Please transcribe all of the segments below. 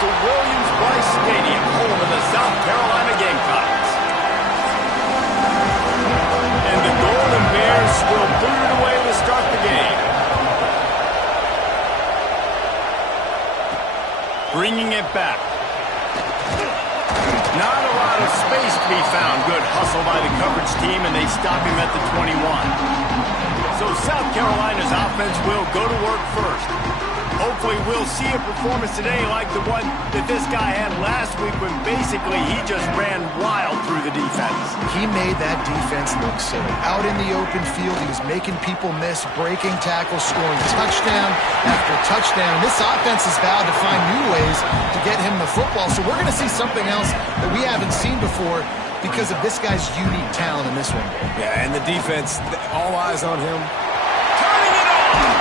to Williams-Brice Stadium, home of the South Carolina Gamecocks. And the Golden Bears will boot it away to start the game. Bringing it back. Not a lot of space to be found. Good hustle by the coverage team, and they stop him at the 21. So South Carolina's offense will go to work first. Hopefully we'll see a performance today like the one that this guy had last week when basically he just ran wild through the defense. He made that defense look silly. Out in the open field, he was making people miss, breaking tackles, scoring touchdown after touchdown. This offense has vowed to find new ways to get him the football, so we're going to see something else that we haven't seen before because of this guy's unique talent in this one. Yeah, and the defense, all eyes on him. Turning it on!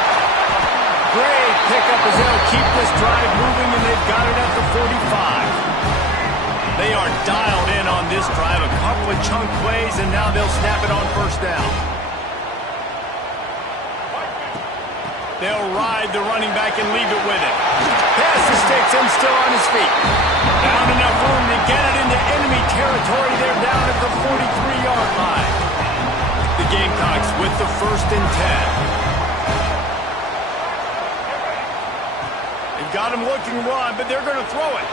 Great pickup as they'll keep this drive moving, and they've got it at the 45. They are dialed in on this drive. A couple of chunk plays, and now they'll snap it on first down. They'll ride the running back and leave it with him. Pass the sticks and still on his feet. Found enough room to get it into enemy territory. They're down at the 43-yard line. The Gamecocks with the 1st and 10. Got him looking run, but they're going to throw it.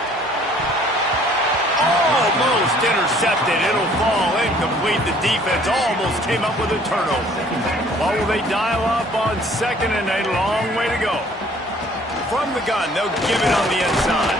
Almost intercepted. It'll fall incomplete. The defense almost came up with a turnover. What will they dial up on 2nd and a long way to go? From the gun, they'll give it on the inside.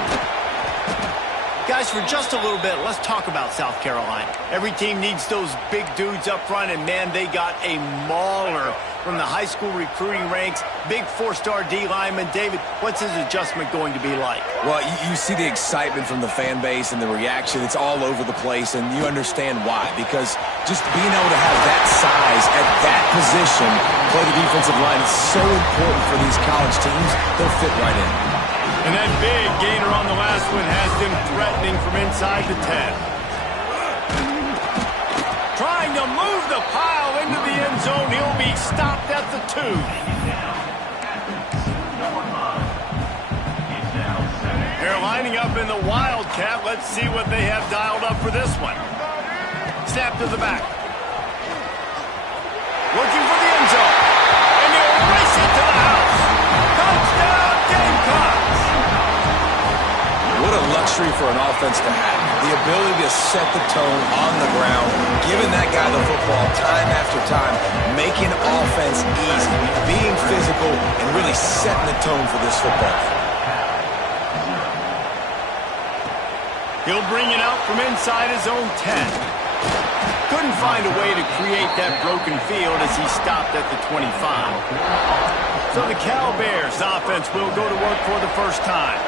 Guys, for just a little bit, let's talk about South Carolina. Every team needs those big dudes up front, and man, they got a mauler from the high school recruiting ranks. Big 4-star D lineman. David, what's his adjustment going to be like? Well, you see the excitement from the fan base and the reaction. It's all over the place, and you understand why. Because just being able to have that size at that position, play the defensive line, is so important for these college teams. They'll fit right in. And that big gainer on the last one has them threatening from inside the 10. Trying to move the pile into the end zone. He'll be stopped at the 2. They're lining up in the Wildcat. Let's see what they have dialed up for this one. Snap to the back. Looking for the end zone. And they'll race it to the house. Touchdown, Gamecocks! What a luxury for an offense to have. The ability to set the tone on the ground, giving that guy the football time after time, making offense easy, being physical, and really setting the tone for this football. He'll bring it out from inside his own 10. Couldn't find a way to create that broken field as he stopped at the 25. So the Cal Bears offense will go to work for the first time.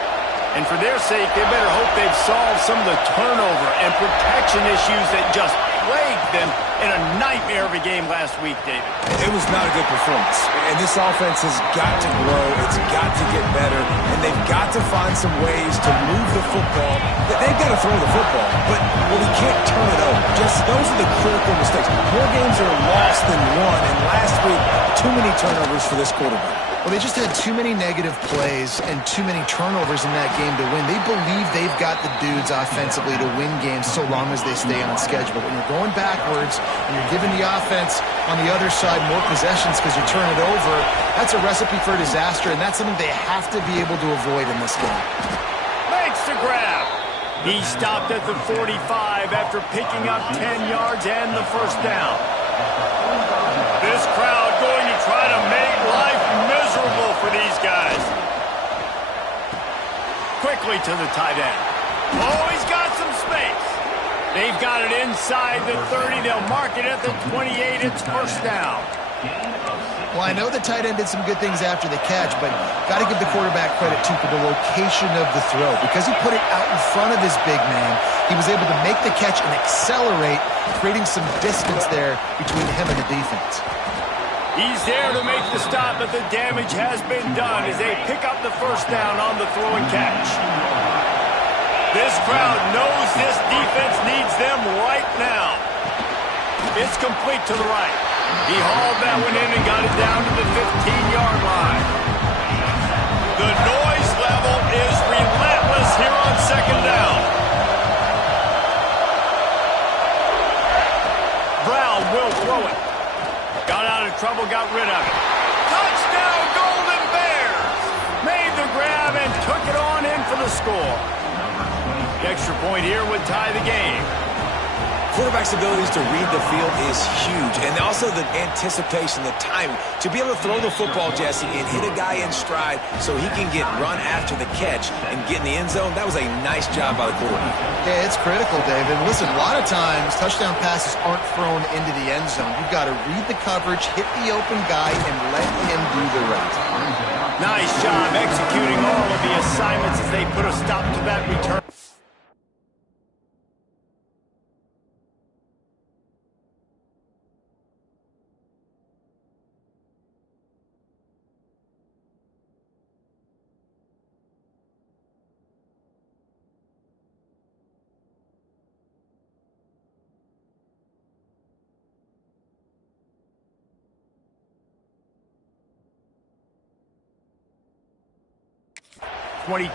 And for their sake, they better hope they've solved some of the turnover and protection issues that just plagued them in a nightmare of a game last week, David. It was not a good performance. And this offense has got to grow. It's got to get better. And they've got to find some ways to move the football. They've got to throw the football. But, well, we can't turn it over. Just those are the critical mistakes. More games are lost than won. And last week, too many turnovers for this quarterback. Well, they just had too many negative plays and too many turnovers in that game to win. They believe they've got the dudes offensively to win games so long as they stay on schedule. But when you're going backwards and you're giving the offense on the other side more possessions because you turn it over, that's a recipe for disaster, and that's something they have to be able to avoid in this game. Makes the grab. He stopped at the 45 after picking up 10 yards and the first down. This crowd going to try to make life miserable for these guys. Quickly to the tight end. Oh, he's got some space. They've got it inside the 30. They'll mark it at the 28. It's first down. Well, I know the tight end did some good things after the catch, but got to give the quarterback credit, too, for the location of the throw. Because he put it out in front of his big man, he was able to make the catch and accelerate, creating some distance there between him and the defense. He's there to make the stop, but the damage has been done as they pick up the first down on the throw and catch. This crowd knows this defense needs them right now. It's complete to the right. He hauled that one in and got it down to the 15-yard line. The noise level is relentless here out of trouble, got rid of it. Touchdown, Golden Bears! Made the grab and took it on in for the score. The extra point here would tie the game. Quarterback's abilities to read the field is huge, and also the anticipation, the time to be able to throw the football, Jesse, and hit a guy in stride so he can get run after the catch and get in the end zone. That was a nice job by the quarterback. Yeah, it's critical, Dave. And listen, a lot of times touchdown passes aren't thrown into the end zone. You've got to read the coverage, hit the open guy, and let him do the rest. Nice job executing all of the assignments as they put a stop to that return.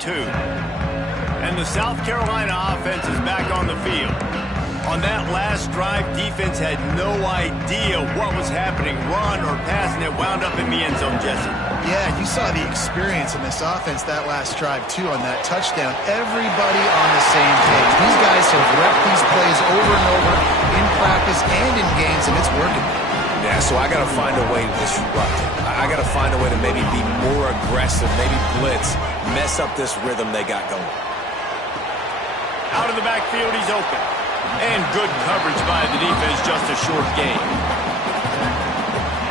And the South Carolina offense is back on the field. On that last drive, defense had no idea what was happening, run or pass, and it wound up in the end zone, Jesse. Yeah, you saw the experience in this offense that last drive, too, on that touchdown. Everybody on the same page. These guys have repped these plays over and over in practice and in games, and it's working. Yeah, so I got to find a way to disrupt it. I got to find a way to maybe be more aggressive, maybe blitz, mess up this rhythm they got going. Out of the backfield, he's open. And good coverage by the defense, just a short gain.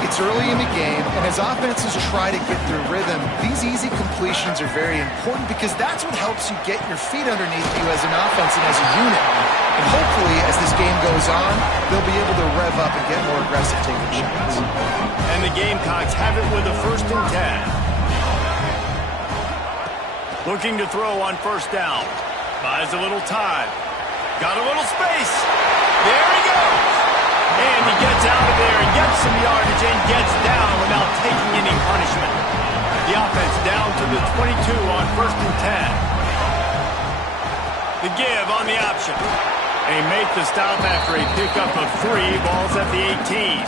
It's early in the game, and as offenses try to get their rhythm, these easy completions are very important because that's what helps you get your feet underneath you as an offense and as a unit. And hopefully, as this game goes on, they'll be able to rev up and get more aggressive taking shots. And the Gamecocks have it with a 1st and 10. Looking to throw on 1st down. Buys a little time. Got a little space. There he goes. And he gets out of there and gets some yardage and gets down without taking any punishment. The offense down to the 22 on 1st and 10. The give on the option. They make the stop after a pickup of 3 balls at the 18.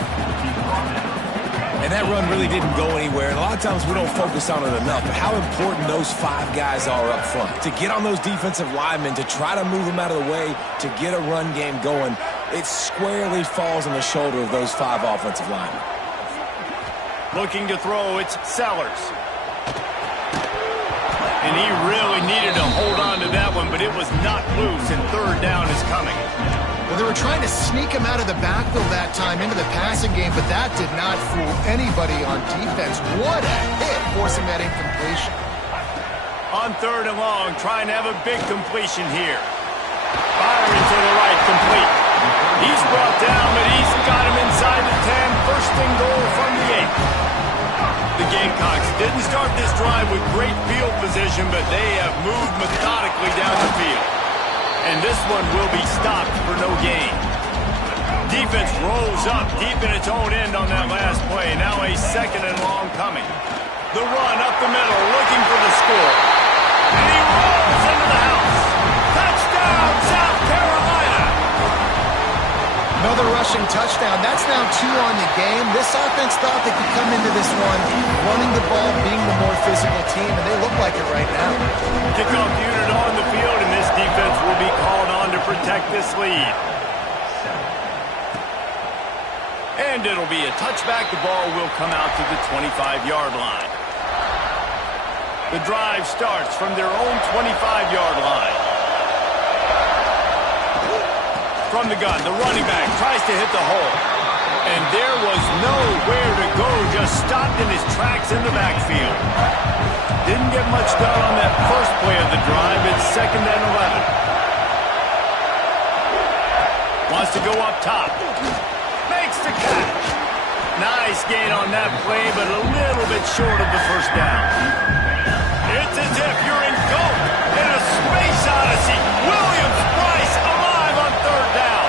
And that run really didn't go anywhere. And a lot of times we don't focus on it enough, but how important those 5 guys are up front. To get on those defensive linemen, to try to move them out of the way, to get a run game going, it squarely falls on the shoulder of those 5 offensive linemen. Looking to throw, it's Sellers. And he really needed to hold on to that one, but it was not loose, and 3rd down is coming. Well, they were trying to sneak him out of the backfield that time into the passing game, but that did not fool anybody on defense. What a hit, forcing that incompletion. On 3rd and long, trying to have a big completion here. Firing to the right, complete. He's brought down, but he's got him inside the 10. 1st and goal from the 8. The Gamecocks didn't start this drive with great field position, but they have moved methodically down the field. And this one will be stopped for no gain. Defense rolls up deep in its own end on that last play. Now a 2nd and long coming. The run up the middle, looking for the score. And he rolls into the house. Touchdown, South Carolina! Another rushing touchdown. That's now 2 on the game. This offense thought they could come into this one running the ball, being the more physical team, and they look like it right now. Kickoff unit on the field, and this defense will be called on to protect this lead. And it'll be a touchback. The ball will come out to the 25-yard line. The drive starts from their own 25-yard line. From the gun, the running back tries to hit the hole. And there was nowhere to go, just stopped in his tracks in the backfield. Didn't get much done on that first play of the drive. It's 2nd and 11. Wants to go up top. Makes the catch. Nice gain on that play, but a little bit short of the 1st down. It's as if you're engulfed in a space odyssey. Williams-Brice alive on 3rd down.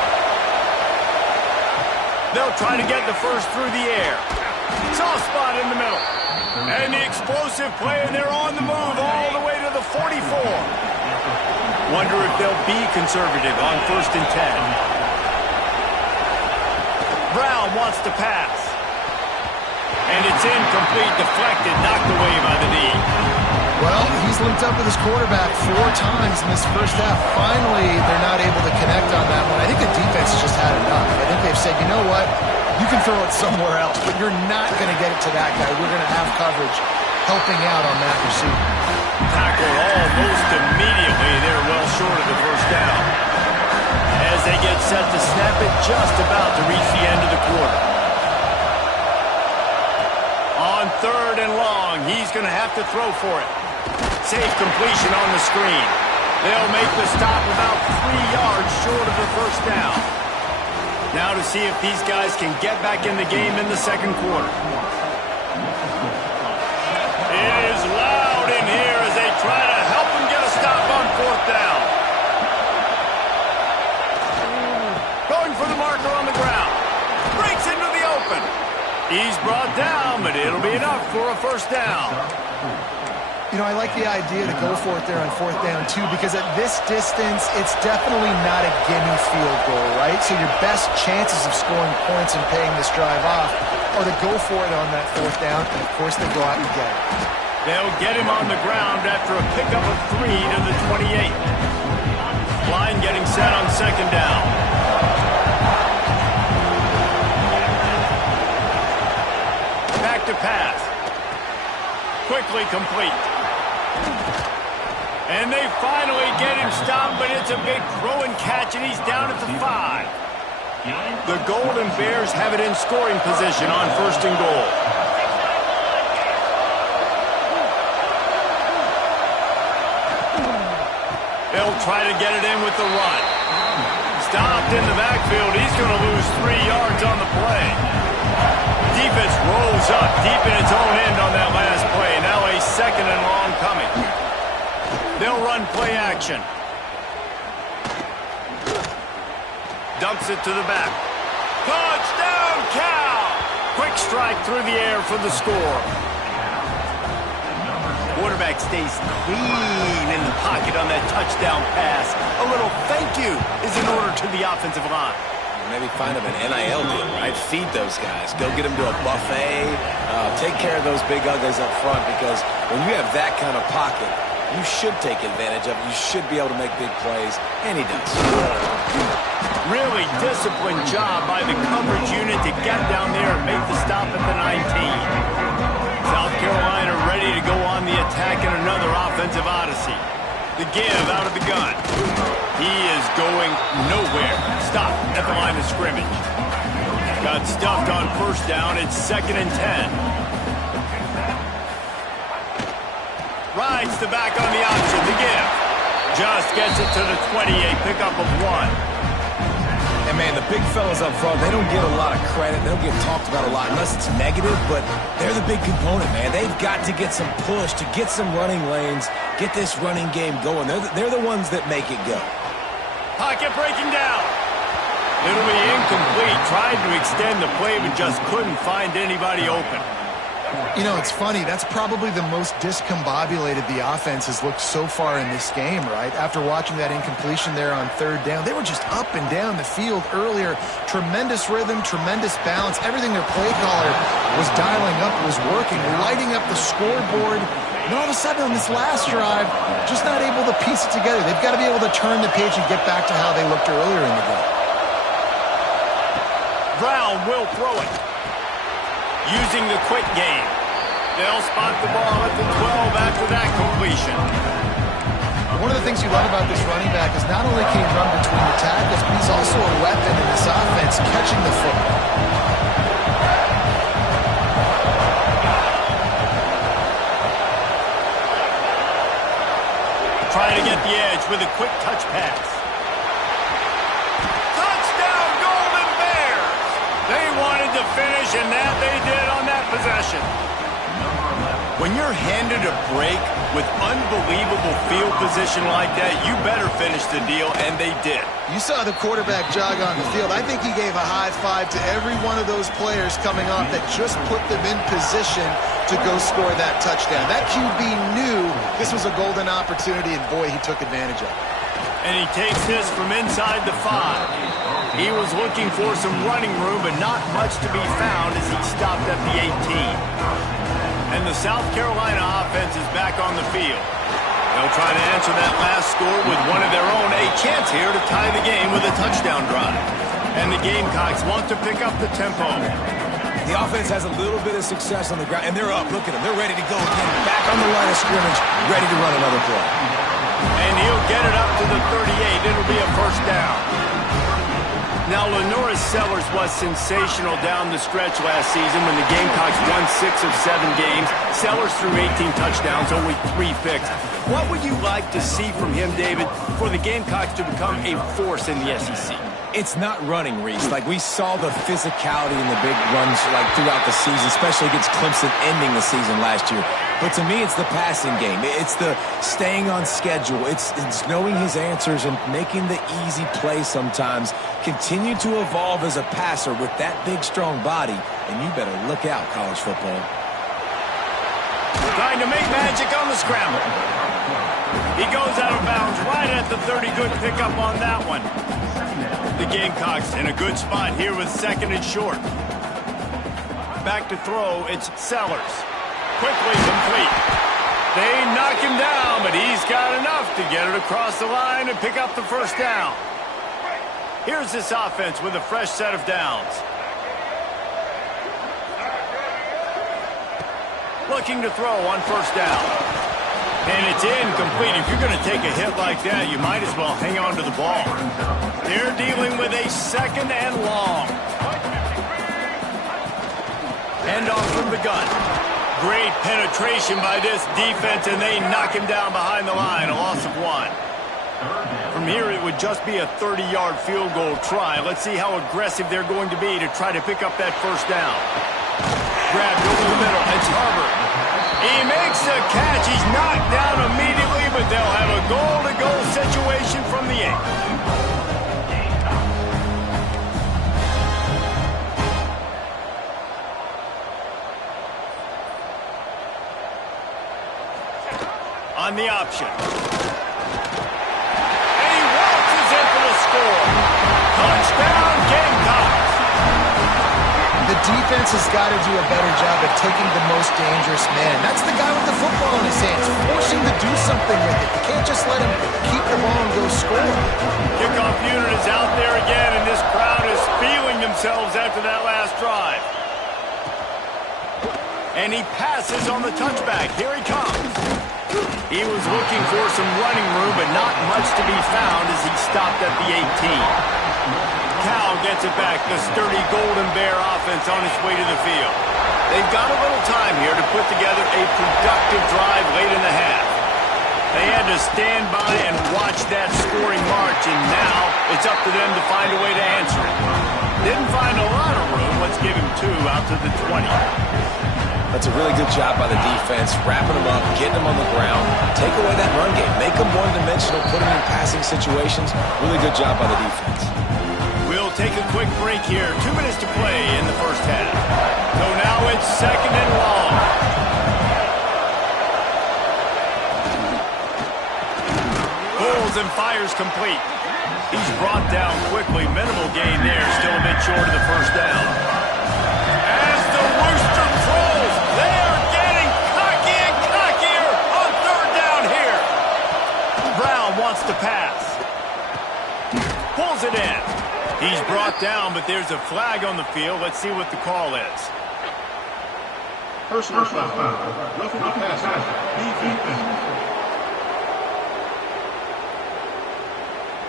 They'll try to get the first through the air. Soft spot in the middle. And the explosive play, and they're on the move all the way to the 44. Wonder if they'll be conservative on 1st and 10. Brown wants to pass. And it's incomplete, deflected, knocked away by the D. Well, he's linked up with his quarterback 4 times in this first half. Finally, they're not able to connect on that one. I think the defense just had enough. I think they've said, you know what, you can throw it somewhere else, but you're not going to get it to that guy. We're going to have coverage helping out on that receiver. Tackled almost immediately. They're well short of the first down. As they get set to snap it, just about to reach the end of the quarter. On 3rd and long, he's going to have to throw for it. Safe completion on the screen. They'll make the stop about 3 yards short of the first down. Now to see if these guys can get back in the game in the second quarter. It is loud in here as they try to help them get a stop on 4th down. Going for the marker on the ground. Breaks into the open. He's brought down, but it'll be enough for a first down. You know, I like the idea to go for it there on 4th down, too, because at this distance, it's definitely not a gimme field goal, right? So your best chances of scoring points and paying this drive off are to go for it on that 4th down, and, of course, they go out and get it. They'll get him on the ground after a pickup of 3 to the 28. Line getting set on 2nd down. Back to pass. Quickly complete. And they finally get him stopped, but it's a big throw and catch, and he's down at the 5. The Golden Bears have it in scoring position on 1st and goal. They'll try to get it in with the run. Stopped in the backfield. He's going to lose 3 yards on the play. Defense rolls up deep in its own end on that last play. Now a 2nd and long coming. They'll run play action. Dumps it to the back. Touchdown, Cal! Quick strike through the air for the score. Quarterback stays clean in the pocket on that touchdown pass. A little thank you is in order to the offensive line. Maybe find them an NIL deal, right? Feed those guys. Go get them to a buffet. Take care of those big uglies up front, because when you have that kind of pocket, you should take advantage of it. You should be able to make big plays, and he does. Really disciplined job by the coverage unit to get down there and make the stop at the 19. South Carolina ready to go on the attack in another offensive odyssey. The give out of the gun. He is going nowhere. Stop at the line of scrimmage. Got stuffed on 1st down. It's 2nd and 10. Rides the back on the option. The give. Just gets it to the 28. Pickup of 1. And, man, the big fellas up front, they don't get a lot of credit. They don't get talked about a lot unless it's negative, but they're the big component, man. They've got to get some push, to get some running lanes, get this running game going. They're the ones that make it go. Pocket breaking down. It'll be incomplete. Tried to extend the play, but just couldn't find anybody open. You know, it's funny. That's probably the most discombobulated the offense has looked so far in this game, right? After watching that incompletion there on 3rd down, they were just up and down the field earlier. Tremendous rhythm, tremendous balance. Everything their play caller was dialing up was working, lighting up the scoreboard. And all of a sudden on this last drive, just not able to piece it together. They've got to be able to turn the page and get back to how they looked earlier in the game. Brown will throw it. Using the quick game. They'll spot the ball at the 12 after that completion. One of the things you love about this running back is not only can he run between the tackles, but he's also a weapon in this offense, catching the football. Trying to get the edge with a quick touch pass. Touchdown, Golden Bears! They wanted to finish, and that they did on that possession. When you're handed a break with unbelievable field position like that, you better finish the deal, and they did. You saw the quarterback jog on the field. I think he gave a high five to every one of those players coming off that just put them in position to go score that touchdown. That QB knew this was a golden opportunity, and boy, he took advantage of it. And he takes this from inside the 5. He was looking for some running room, but not much to be found as he stopped at the 18. And the South Carolina offense is back on the field. They'll try to answer that last score with one of their own. A chance here to tie the game with a touchdown drive. And the Gamecocks want to pick up the tempo. The offense has a little bit of success on the ground, and they're up. Look at them. They're ready to go again. Back on the line of scrimmage, ready to run another play. And he'll get it up to the 38. It'll be a first down. Now, LaNorris Sellers was sensational down the stretch last season when the Gamecocks won 6 of 7 games. Sellers threw 18 touchdowns, only 3 picks. What would you like to see from him, David, for the Gamecocks to become a force in the SEC? It's not running, Reese. Like, we saw the physicality in the big runs like throughout the season, especially against Clemson ending the season last year. But to me, it's the passing game. It's the staying on schedule. It's knowing his answers and making the easy play sometimes. Continue to evolve as a passer with that big, strong body, and you better look out, college football. Trying to make magic on the scramble. He goes out of bounds right at the 30. Good pickup on that one. The Gamecocks in a good spot here with 2nd and short. Back to throw, it's Sellers. Quickly complete. They knock him down, but he's got enough to get it across the line and pick up the first down. Here's this offense with a fresh set of downs. Looking to throw on first down. And it's incomplete. If you're going to take a hit like that, you might as well hang on to the ball. They're dealing with a 2nd and long. Hand off from the gun. Great penetration by this defense, and they knock him down behind the line, a loss of 1. From here, it would just be a 30-yard field goal try. Let's see how aggressive they're going to be to try to pick up that first down. Grabbed over the middle. It's Herbert. He makes the catch. He's knocked down immediately, but they'll have a goal-to-goal situation from the 8. On the option. And he waltzes in for the score. Touchdown, Gamecocks. The defense has got to do a better job of taking the most dangerous man. That's the guy with the football in his hands. Force him to do something with it. You can't just let him keep the ball and go score. Kickoff unit is out there again, and this crowd is feeling themselves after that last drive. And he passes on the touchback. Here he comes. He was looking for some running room, but not much to be found as he stopped at the 18. Cal gets it back. The sturdy Golden Bear offense on its way to the field. They've got a little time here to put together a productive drive late in the half. They had to stand by and watch that scoring march, and now it's up to them to find a way to answer it. Didn't find a lot of room. Let's give him 2 out to the 20. That's a really good job by the defense, wrapping them up, getting them on the ground, take away that run game, make them one-dimensional, put them in passing situations. Really good job by the defense. We'll take a quick break here. 2 minutes to play in the first half. So now it's 2nd and long. Pulls and fires complete. He's brought down quickly. Minimal gain there. Still a bit short of the first down. As the Rooster throws, they are getting cocky and cockier on 3rd down here. Brown wants to pass. Pulls it in. He's brought down, but there's a flag on the field. Let's see what the call is. Personal foul. Roughing the passer. Defense.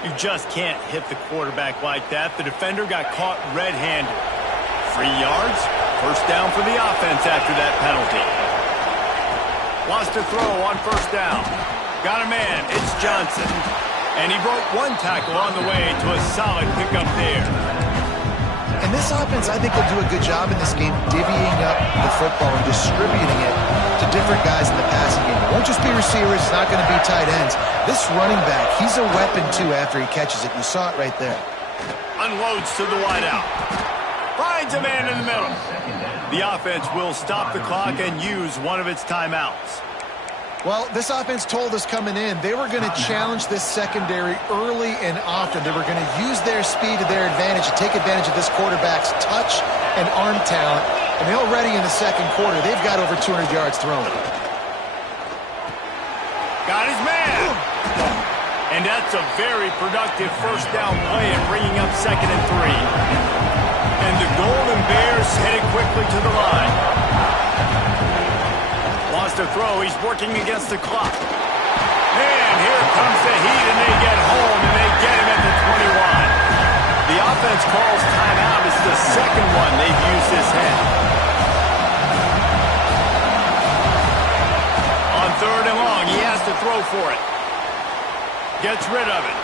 You just can't hit the quarterback like that. The defender got caught red-handed. 3 yards. First down for the offense after that penalty. Wants to throw on first down. Got a man. It's Johnson. And he broke 1 tackle on the way to a solid pickup there. And this offense, I think, will do a good job in this game divvying up the football and distributing it to different guys in the passing game. It won't just be receivers. It's not going to be tight ends. This running back, he's a weapon, too, after he catches it. You saw it right there. Unloads to the wideout. Finds a man in the middle. The offense will stop the clock and use one of its timeouts. Well, this offense told us coming in they were going to challenge this secondary early and often. They were going to use their speed to their advantage to take advantage of this quarterback's touch and arm talent. And already in the second quarter, they've got over 200 yards thrown. Got his man. And that's a very productive first down play and bringing up 2nd and 3. And the Golden Bears headed quickly to the line. Wants to throw. He's working against the clock. And here comes the heat, and they get home, and they get him at the 21. The offense calls timeout. It's the second one they've used this half. On 3rd and long, he has to throw for it. Gets rid of it.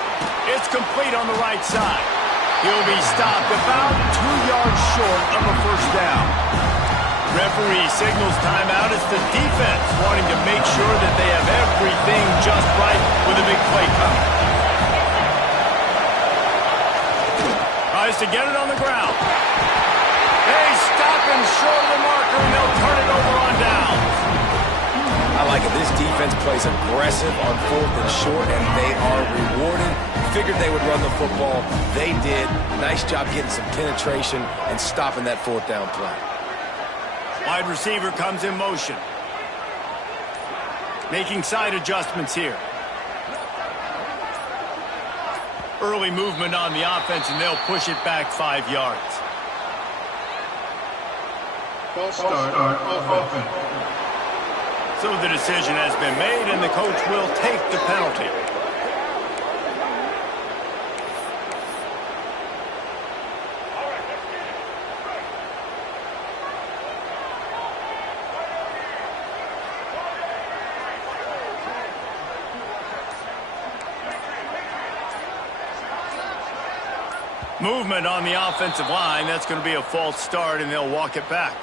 It's complete on the right side. He'll be stopped about 2 yards short of a first down. Referee signals timeout. It's the defense wanting to make sure that they have everything just right with a big play coming. Tries to get it on the ground. They stop him short of the marker, and they'll turn it over on downs. I like it. This defense plays aggressive on 4th and short, and they are rewarded. Figured they would run the football. They did. Nice job getting some penetration and stopping that 4th down play. Wide receiver comes in motion. Making side adjustments here. Early movement on the offense, and they'll push it back 5 yards. False start on offense. So the decision has been made, and the coach will take the penalty. Movement on the offensive line. That's going to be a false start, and they'll walk it back.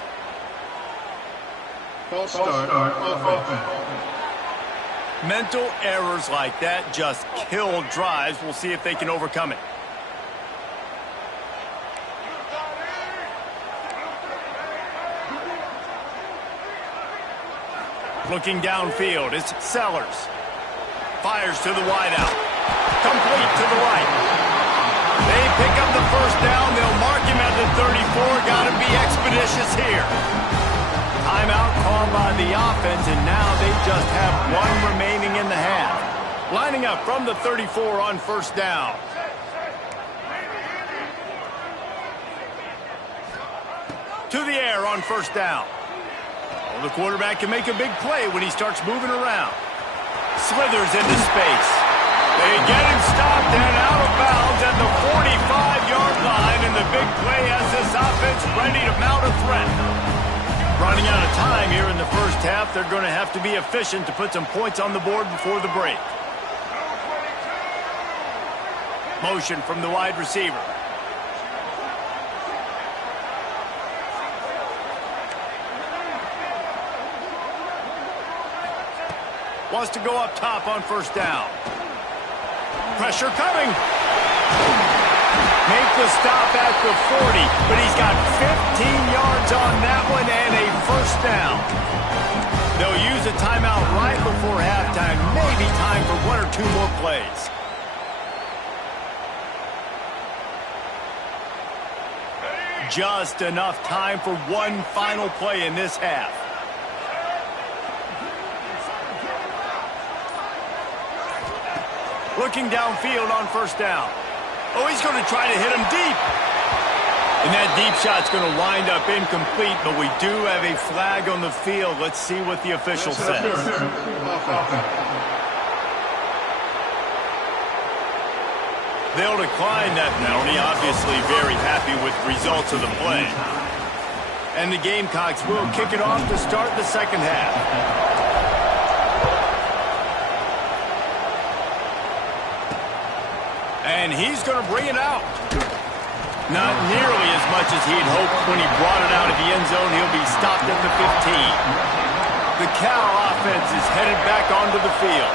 False start on offense. Mental errors like that just kill drives. We'll see if they can overcome it. Looking downfield, it's Sellers. Fires to the wideout. Complete to the right. They pick up the first down. They'll mark him at the 34. Got to be expeditious here. Timeout called by the offense, and now they just have one remaining in the half. Lining up from the 34 on first down. To the air on first down. Well, the quarterback can make a big play when he starts moving around. Slithers into space. They get him stopped and out of bounds at the 45-yard line, and the big play has this offense ready to mount a threat. Running out of time here in the first half, they're going to have to be efficient to put some points on the board before the break. Motion from the wide receiver. Wants to go up top on first down. Pressure coming. Make the stop at the 40, but he's got 15 yards on that one and a first down. They'll use a timeout right before halftime. Maybe time for 1 or 2 more plays. Just enough time for one final play in this half. Looking downfield on first down. Oh, he's going to try to hit him deep. And that deep shot's going to wind up incomplete, but we do have a flag on the field. Let's see what the official says. They'll decline that penalty, obviously very happy with the results of the play. And the Gamecocks will kick it off to start the second half. And he's going to bring it out. Not nearly as much as he'd hoped when he brought it out of the end zone. He'll be stopped at the 15. The Cal offense is headed back onto the field.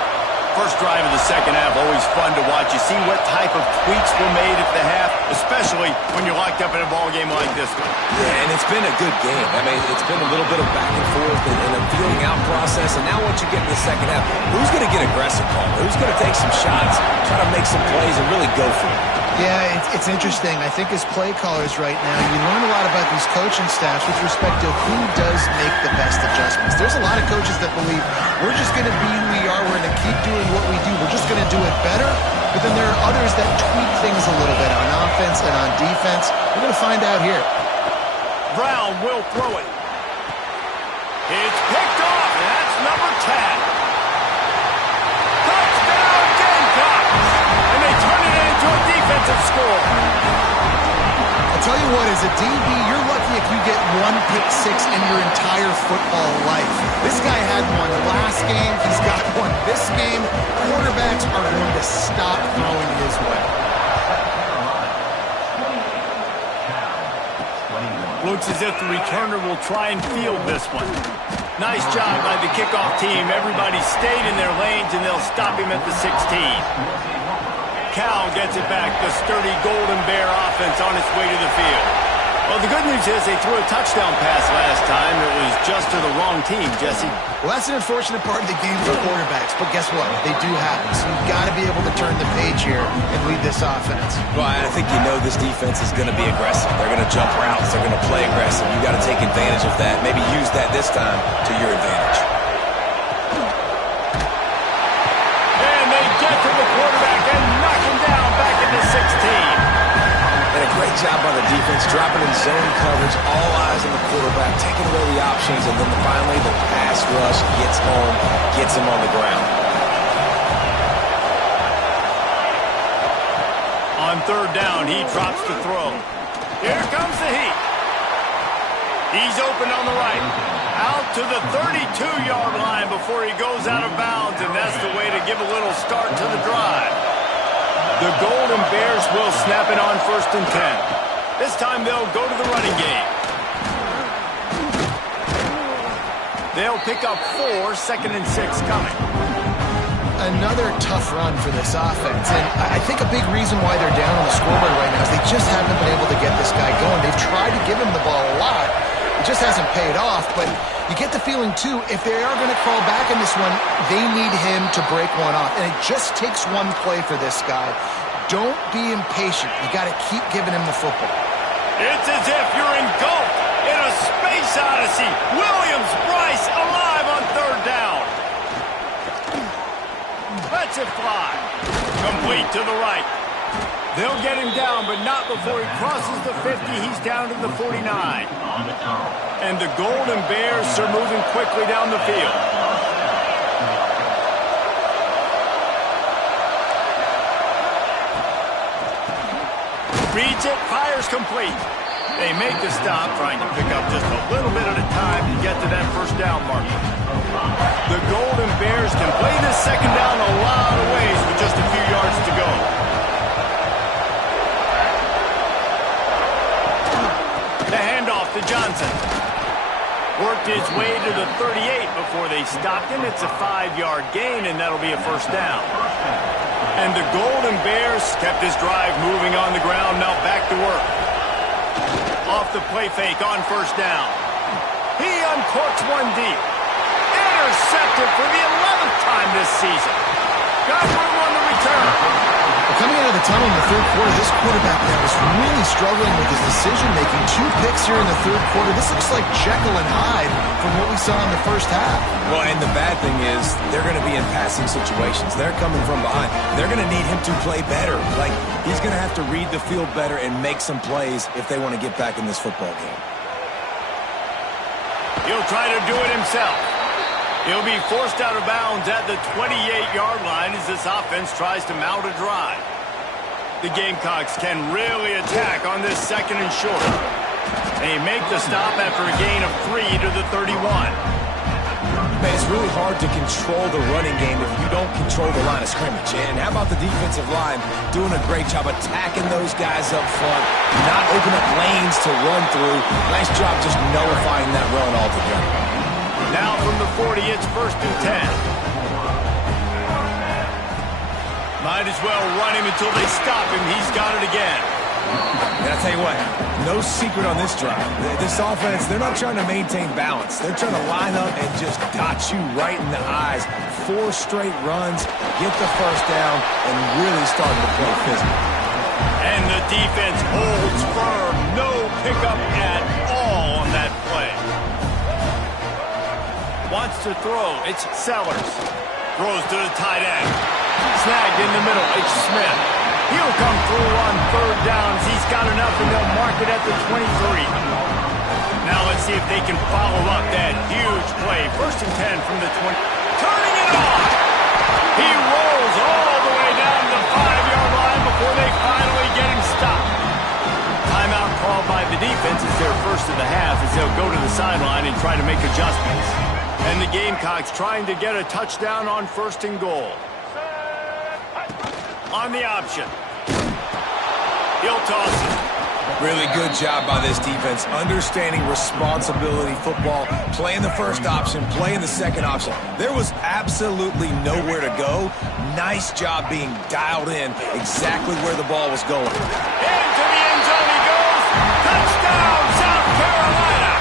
First drive of the second half, always fun to watch. You see what type of tweaks were made at the half, especially when you're locked up in a ball game like this one. Yeah, and it's been a good game. I mean, it's been a little bit of back and forth and a feeling out process. And now once you get in the second half, who's going to get aggressive, Paul? Who's going to take some shots, try to make some plays, and really go for it? Yeah, it's interesting. I think as play callers right now, you learn a lot about these coaching staffs with respect to who does make the best adjustments. There's a lot of coaches that believe we're just going to be who we are. We're going to keep doing what we do. We're just going to do it better. But then there are others that tweak things a little bit on offense and on defense. We're going to find out here. Brown will throw it. It's picked off, and that's number 10. Touchdown, Gamecocks! And they turn it into a defensive score. I'll tell you what, as a DB, you're lucky if you get one pick six in your entire football life. This guy had one last game. He's got one this game. Quarterbacks are going to stop throwing his way. Looks as if the returner will try and field this one. Nice job by the kickoff team. Everybody stayed in their lanes, and they'll stop him at the 16. Cal gets it back. The sturdy Golden Bear offense on its way to the field. Well, the good news is they threw a touchdown pass last time. It was just to the wrong team, Jesse. Well, that's an unfortunate part of the game for quarterbacks, but guess what? They do happen. So you've got to be able to turn the page here and lead this offense. Well, I think you know this defense is going to be aggressive. They're going to jump routes. They're going to play aggressive. You've got to take advantage of that. Maybe use that this time to your advantage. And they get to the quarterback and knock him down back into 16. And a great job by the defense, dropping in zone coverage, all eyes on the quarterback, taking away the options, and then finally the pass rush gets home, gets him on the ground. On third down, he drops the throw. Here comes the heat. He's open on the right. Out to the 32-yard line before he goes out of bounds, and that's the way to give a little start to the drive. The Golden Bears will snap it on 1st and 10. This time they'll go to the running game. They'll pick up 4, 2nd and 6 coming. Another tough run for this offense, and I think a big reason why they're down on the scoreboard right now is they just haven't been able to get this guy going. They've tried to give him the ball a lot. It just hasn't paid off, but you get the feeling, too, if they are going to crawl back in this one, they need him to break one off. And it just takes one play for this guy. Don't be impatient. You got to keep giving him the football. It's as if you're engulfed in a space odyssey. Williams-Brice alive on third down. Lets it fly. Complete to the right. They'll get him down, but not before he crosses the 50. He's down to the 49. And the Golden Bears are moving quickly down the field. Reads it, fires complete. They make the stop, trying to pick up just a little bit at a time to get to that first down marker. The Golden Bears can play this second down a lot of ways with just a few yards to go. The handoff to Johnson. Worked his way to the 38 before they stopped him. It's a 5-yard gain, and that'll be a first down. And the Golden Bears kept this drive moving on the ground. Now back to work. Off the play fake on first down. He uncorks one deep. Intercepted for the 11th time this season. Got room on the return. Coming out of the tunnel in the third quarter, this quarterback now is really struggling with his decision-making. 2 picks here in the third quarter. This looks like Jekyll and Hyde from what we saw in the first half. Well, and the bad thing is they're going to be in passing situations. They're coming from behind. They're going to need him to play better. Like, he's going to have to read the field better and make some plays if they want to get back in this football game. He'll try to do it himself. He'll be forced out of bounds at the 28-yard line as this offense tries to mount a drive. The Gamecocks can really attack on this 2nd and short. They make the stop after a gain of 3 to the 31. Man, it's really hard to control the running game if you don't control the line of scrimmage. And how about the defensive line doing a great job attacking those guys up front, not opening up lanes to run through. Nice job just nullifying that run altogether. Now from the 40, it's 1st and 10. Might as well run him until they stop him. He's got it again. And I'll tell you what, no secret on this drive. This offense, they're not trying to maintain balance. They're trying to line up and just dot you right in the eyes. 4 straight runs, get the first down, and really starting to play physical. And the defense holds firm. No pickup at all on that play. Wants to throw. It's Sellers. Throws to the tight end. Snagged in the middle. It's Smith. He'll come through on 3rd downs. He's got enough, and they'll mark it at the 23. Now let's see if they can follow up that huge play. 1st and 10 from the 20. Turning it on! He rolls all the way down to the 5-yard line before they finally get him stopped. Timeout called by the defense is their first of the half as they'll go to the sideline and try to make adjustments. And the Gamecocks trying to get a touchdown on 1st and goal. On the option. He'll toss it. Really good job by this defense, understanding responsibility football, playing the first option, playing the second option. There was absolutely nowhere to go. Nice job being dialed in exactly where the ball was going. Into the end zone he goes. Touchdown, South Carolina.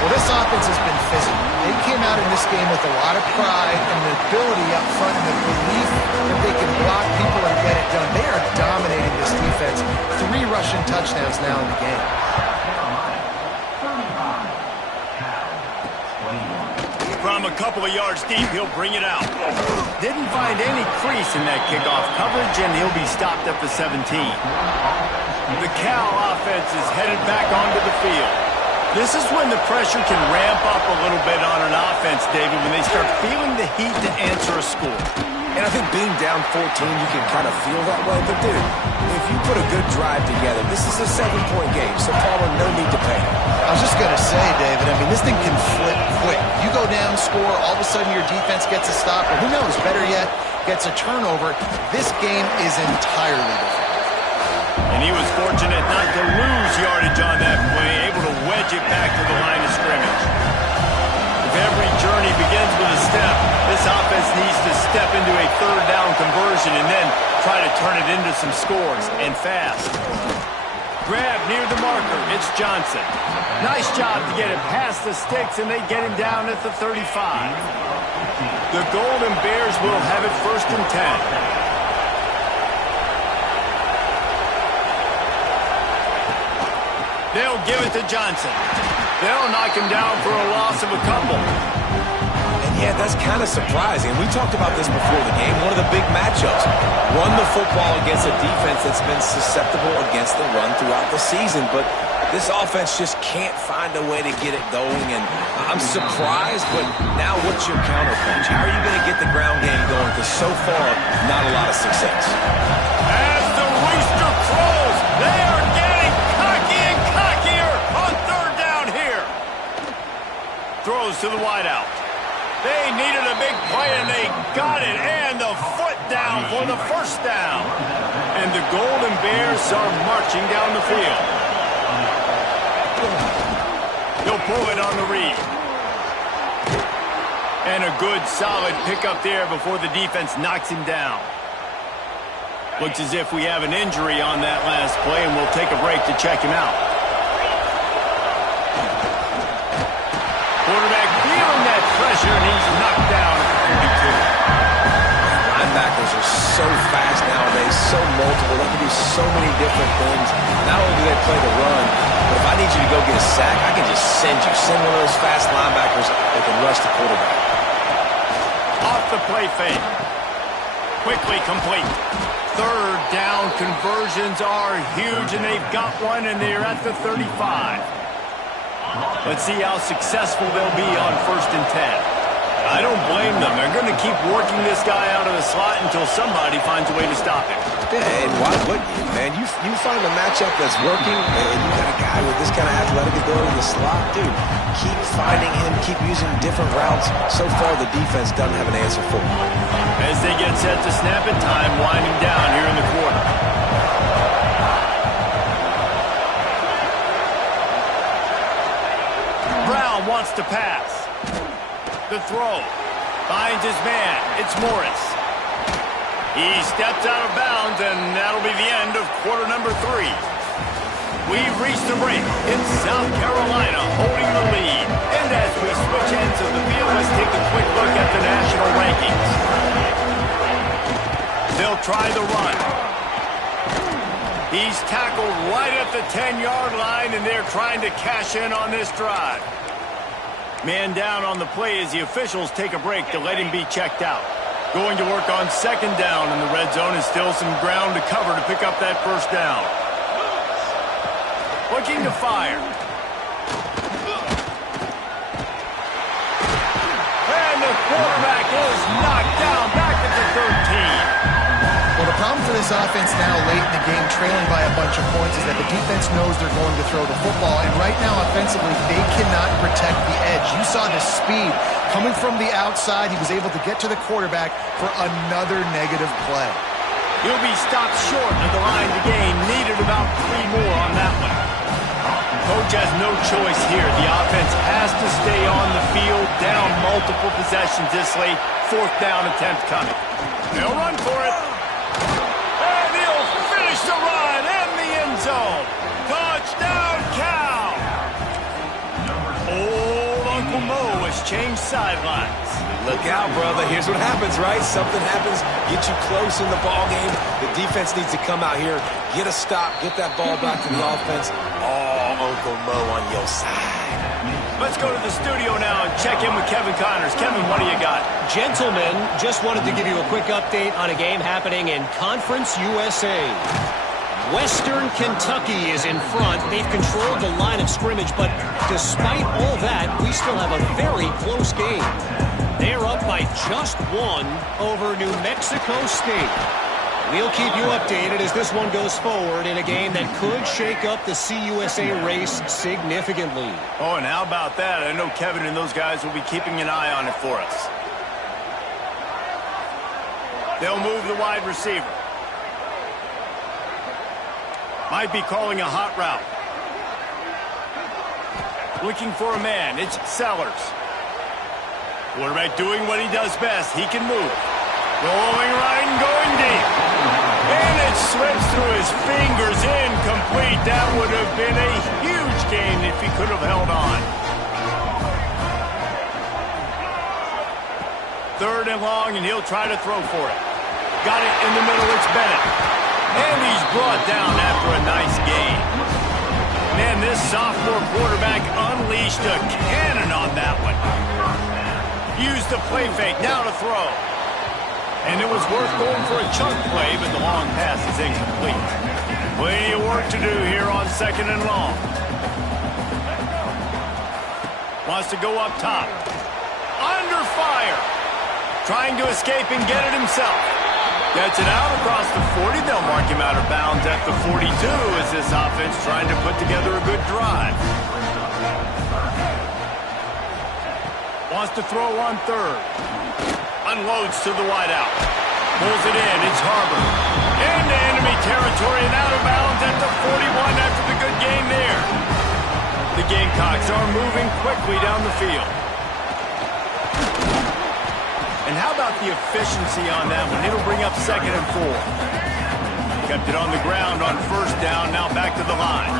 Well, this offense has been physical. They came out in this game with a lot of pride and the ability up front and the belief that they can block people and get it done. They are dominating this defense. 3 rushing touchdowns now in the game. From a couple of yards deep, he'll bring it out. Didn't find any crease in that kickoff coverage, and he'll be stopped at the 17. The Cal offense is headed back onto the field. This is when the pressure can ramp up a little bit on an offense, David, when they start feeling the heat to answer a score. And I think being down 14, you can kind of feel that way. But, dude, if you put a good drive together, this is a 7-point game, so Palmer, no need to panic. I was just going to say, David, I mean, this thing can flip quick. You go down, score, all of a sudden your defense gets a stop, or who knows, better yet, gets a turnover. This game is entirely different. And he was fortunate not to lose yardage on that play, able to wedge it back to the line of scrimmage. If every journey begins with a step, this offense needs to step into a 3rd down conversion and then try to turn it into some scores, and fast. Grab near the marker. It's Johnson. Nice job to get him past the sticks, and they get him down at the 35. The Golden Bears will have it 1st and 10. They'll give it to Johnson. They'll knock him down for a loss of a couple. And yeah, that's kind of surprising. We talked about this before the game. One of the big matchups. Run the football against a defense that's been susceptible against the run throughout the season. But this offense just can't find a way to get it going. And I'm surprised, but now what's your counterpunch? How are you going to get the ground game going? Because so far, not a lot of success. As the rooster crows, they are getting cocky and cockier on 3rd down here. Throws to the wideout. They needed a big play, and they got it. And the foot down for the 1st down. And the Golden Bears are marching down the field. He'll pull it on the read. And a good, solid pickup there before the defense knocks him down. Looks as if we have an injury on that last play, and we'll take a break to check him out. Quarterback feeling that pressure, and he's knocked down at the 32. Linebackers are so fast nowadays, so multiple. They can do so many different things. Not only do they play the run, but if I need you to go get a sack, I can just send you. Send one of those fast linebackers that can rush the quarterback. Off the play fake. Quickly complete. 3rd down conversions are huge, and they've got one, and they're at the 35. Let's see how successful they'll be on 1st and 10. I don't blame them. They're going to keep working this guy out of the slot until somebody finds a way to stop him. Yeah, and why wouldn't you, man? You find a matchup that's working, and you got a guy with this kind of athletic ability in the slot, dude. Keep finding him, keep using different routes. So far, the defense doesn't have an answer for him. As they get set to snap it, time winding down here in the quarter. Brown wants to pass. The throw. Finds his man. It's Morris. He steps out of bounds, and that'll be the end of quarter number 3. We've reached the break. It's South Carolina holding the lead. And as we switch ends of the field, let's take a quick look at the national rankings. They'll try the run. He's tackled right at the 10-yard line, and they're trying to cash in on this drive. Man down on the play as the officials take a break to let him be checked out. Going to work on second down in the red zone, and still some ground to cover to pick up that first down. Looking to fire. And the quarterback is knocked down back at the 13. Well, the problem for this offense now late in the game, trailing by a bunch of points, is that the defense knows they're going to throw the football. And right now, offensively, they cannot protect the edge. You saw the speed coming from the outside. He was able to get to the quarterback for another negative play. He'll be stopped short of the line to gain. Needed about 3 more on that one. Coach has no choice here. The offense has to stay on the field, down multiple possessions this late. 4th down attempt coming. They'll run for it. And he'll finish the run in the end zone. Touchdown, Cal! Old Uncle Mo has changed sidelines. Look out, brother. Here's what happens, right? Something happens, get you close in the ball game. The defense needs to come out here, get a stop, get that ball back to the offense. Oh, Uncle Mo on your side. Let's go to the studio now and check in with Kevin Connors. Kevin, what do you got? Gentlemen, just wanted to give you a quick update on a game happening in Conference USA. Western Kentucky is in front. They've controlled the line of scrimmage, but despite all that, we still have a very close game. They're up by just 1 over New Mexico State. We'll keep you updated as this one goes forward in a game that could shake up the CUSA race significantly. Oh, and how about that? I know Kevin and those guys will be keeping an eye on it for us. They'll move the wide receiver. Might be calling a hot route. Looking for a man. It's Sellers. Quarterback doing what he does best. He can move. Rolling right and going deep. And it slips through his fingers, incomplete. That would have been a huge gain if he could have held on. 3rd and long, and he'll try to throw for it. Got it in the middle, it's Bennett. And he's brought down after a nice gain. Man, this sophomore quarterback unleashed a cannon on that one. Used the play fake, now to throw. And it was worth going for a chunk play, but the long pass is incomplete. Plenty of work to do here on 2nd and long. Wants to go up top. Under fire. Trying to escape and get it himself. Gets it out across the 40. They'll mark him out of bounds at the 42 as this offense trying to put together a good drive. Wants to throw on 3rd. Unloads to the wideout. Pulls it in. It's Harbor. Into enemy territory and out of bounds at the 41 after the good game there. The Gamecocks are moving quickly down the field. And how about the efficiency on that one? It'll bring up 2nd and 4. Kept it on the ground on 1st down. Now back to the line.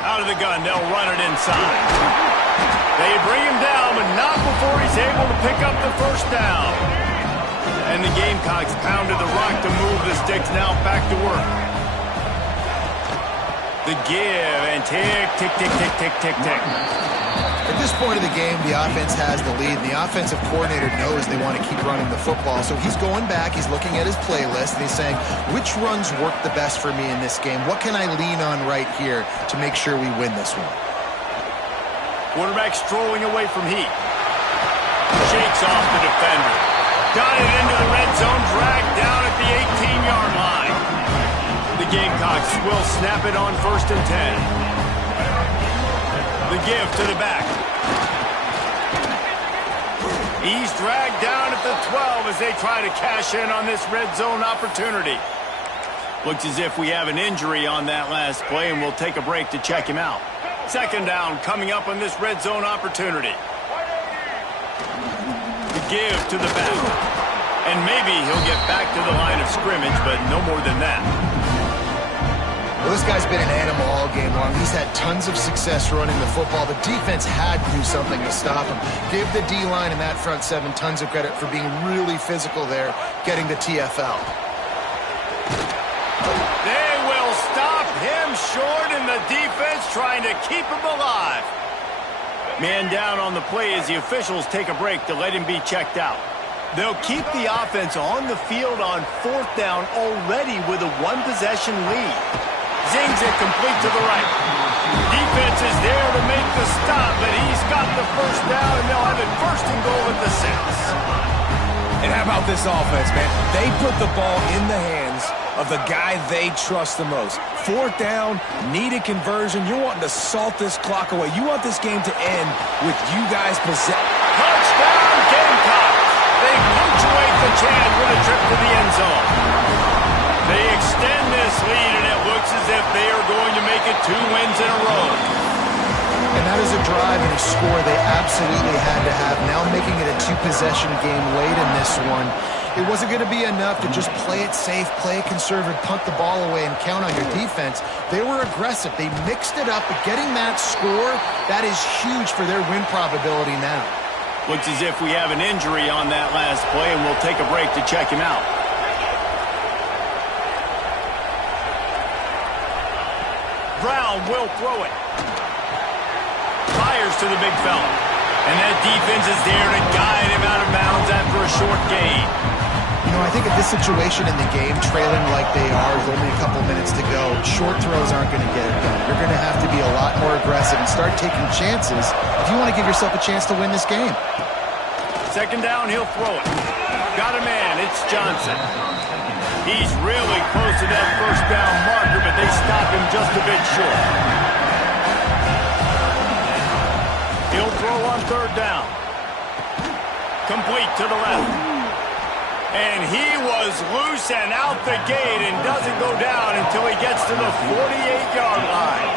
Out of the gun. They'll run it inside. They bring him down, but not before he's able to pick up the 1st down. And the Gamecocks pounded the rock to move the sticks. Now back to work. The give and tick, tick, tick, tick, tick, tick, tick. At this point of the game, the offense has the lead, and the offensive coordinator knows they want to keep running the football. So he's going back, he's looking at his playlist, and he's saying, which runs work the best for me in this game? What can I lean on right here to make sure we win this one? Quarterback strolling away from heat. Shakes off the defender. Got it into the red zone, dragged down at the 18-yard line. The Gamecocks will snap it on 1st and 10. The give to the back. He's dragged down at the 12 as they try to cash in on this red zone opportunity. Looks as if we have an injury on that last play, and we'll take a break to check him out. 2nd down coming up on this red zone opportunity. The give to the back. And maybe he'll get back to the line of scrimmage, but no more than that. Well, this guy's been an animal all game long. He's had tons of success running the football. The defense had to do something to stop him. Give the D-line and that front seven tons of credit for being really physical there, getting the TFL. They will stop him short, and the defense trying to keep him alive. Man down on the play as the officials take a break to let him be checked out. They'll keep the offense on the field on 4th down already with a one-possession lead. Zings it complete to the right. Defense is there to make the stop, but he's got the first down, and they'll have it 1st and goal at the 6. And how about this offense, man? They put the ball in the hands of the guy they trust the most. 4th down, needed conversion. You're wanting to salt this clock away. You want this game to end with you guys possess. Touchdown, Gamecocks! They punctuate the chant with a trip to the end zone. They extend this lead, and it looks as if they are going to make it 2 wins in a row. And that is a drive and a score they absolutely had to have. Now making it a 2-possession game late in this one. It wasn't going to be enough to just play it safe, play it conservative, punt the ball away, and count on your defense. They were aggressive. They mixed it up, but getting that score, that is huge for their win probability now. Looks as if we have an injury on that last play, and we'll take a break to check him out. Brown will throw it. Fires to the big fella. And that defense is there to guide him out of bounds after a short gain. You know, I think in this situation in the game, trailing like they are with only a couple minutes to go, short throws aren't going to get it done. You're going to have to be a lot more aggressive and start taking chances if you want to give yourself a chance to win this game. 2nd down, he'll throw it. Got a man, it's Johnson. He's really close to that 1st down marker, but they stop him just a bit short. He'll throw on 3rd down. Complete to the left. And he was loose and out the gate and doesn't go down until he gets to the 48-yard line.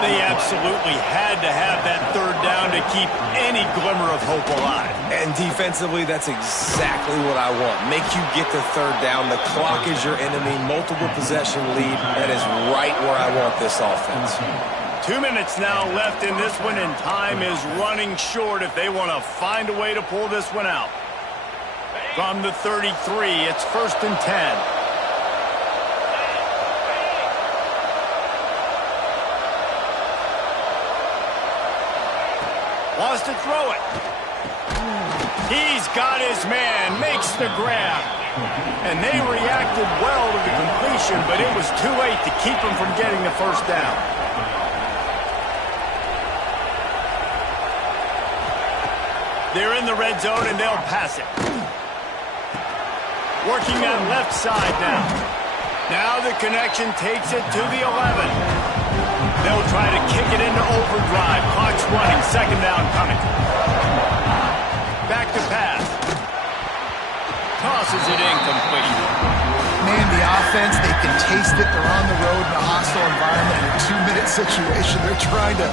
They absolutely had to have that 3rd down to keep any glimmer of hope alive. And defensively, that's exactly what I want. Make you get the 3rd down. The clock is your enemy. Multiple possession lead. That is right where I want this offense. 2 minutes now left in this one, and time is running short if they want to find a way to pull this one out. From the 33, it's 1st and 10. Wants to throw it. He's got his man, makes the grab. And they reacted well to the completion, but it was too late to keep him from getting the 1st down. They're in the red zone, and they'll pass it. Working that left side now. Now the connection takes it to the 11. They'll try to kick it into overdrive. Clock's running. 2nd down coming. Back to pass. Tosses it incomplete. Man, the offense, they can taste it. They're on the road in a hostile environment in a 2-minute situation. They're trying to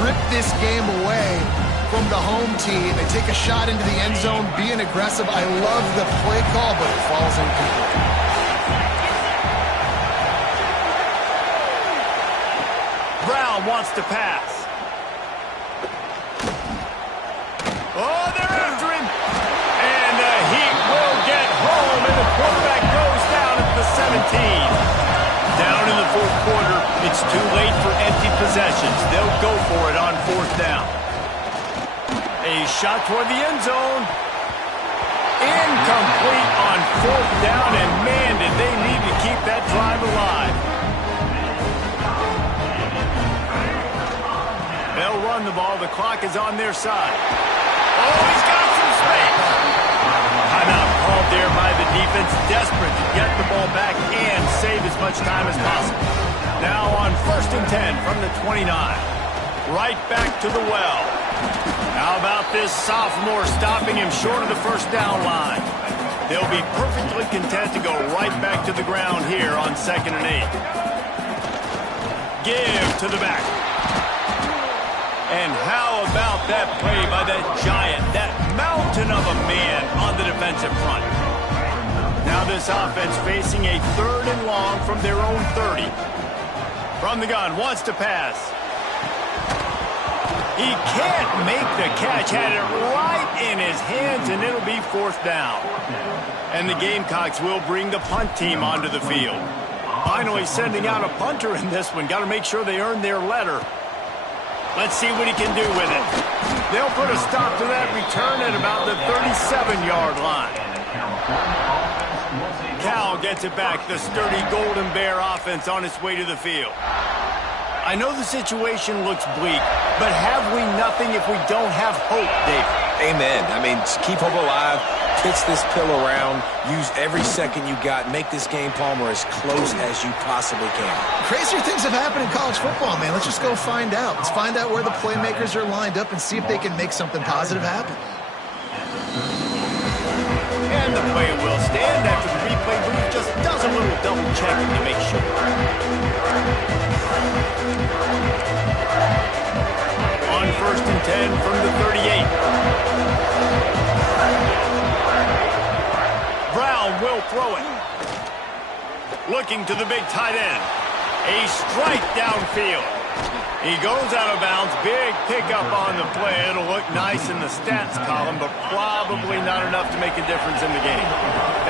rip this game away from the home team. They take a shot into the end zone, being aggressive. I love the play call, but it falls incomplete. Brown wants to pass. Oh, they're after him. And the Heat will get home, and the quarterback goes down at the 17. Down in the 4th quarter, it's too late for empty possessions. They'll go for it on 4th down. A shot toward the end zone. Incomplete on 4th down, and man, did they need to keep that drive alive. They'll run the ball. The clock is on their side. Oh, he's got some space. Timeout called there by the defense, desperate to get the ball back and save as much time as possible. Now on 1st and 10 from the 29. Right back to the well. How about this sophomore stopping him short of the 1st down line? They'll be perfectly content to go right back to the ground here on 2nd and 8. Give to the back. And how about that play by that giant, that mountain of a man on the defensive front? Now this offense facing a 3rd and long from their own 30. From the gun, wants to pass. He can't make the catch, had it right in his hands, and it'll be 4th down. And the Gamecocks will bring the punt team onto the field. Finally sending out a punter in this one. Got to make sure they earn their letter. Let's see what he can do with it. They'll put a stop to that return at about the 37-yard line. Cal gets it back. The sturdy Golden Bear offense on its way to the field. I know the situation looks bleak, but have we nothing if we don't have hope, David? Amen. I mean, keep hope alive. Pitch this pill around. Use every second you got. Make this game, Palmer, as close as you possibly can. Crazier things have happened in college football, man. Let's just go find out. Let's find out where the playmakers are lined up and see if they can make something positive happen. And the play will stand after the replay booth just does a little double checking to make sure. On 1st and 10 from the 38. Brown will throw it. Looking to the big tight end. A strike downfield. He goes out of bounds. Big pickup on the play. It'll look nice in the stats column, but probably not enough to make a difference in the game.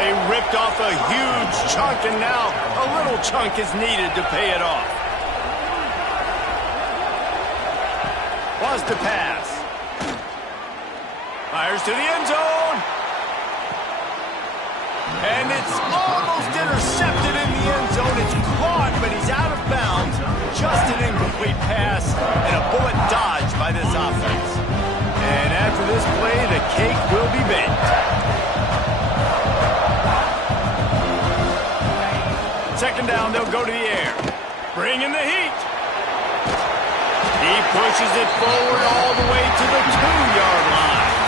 They ripped off a huge chunk, and now a little chunk is needed to pay it off. Wants to pass. Fires to the end zone. And it's almost intercepted in the end zone. It's caught, but he's out of bounds. Just an incomplete pass and a bullet dodged by this offense. And after this play, the cake will be baked. Second down, they'll go to the air. Bring in the heat. He pushes it forward all the way to the 2-yard line.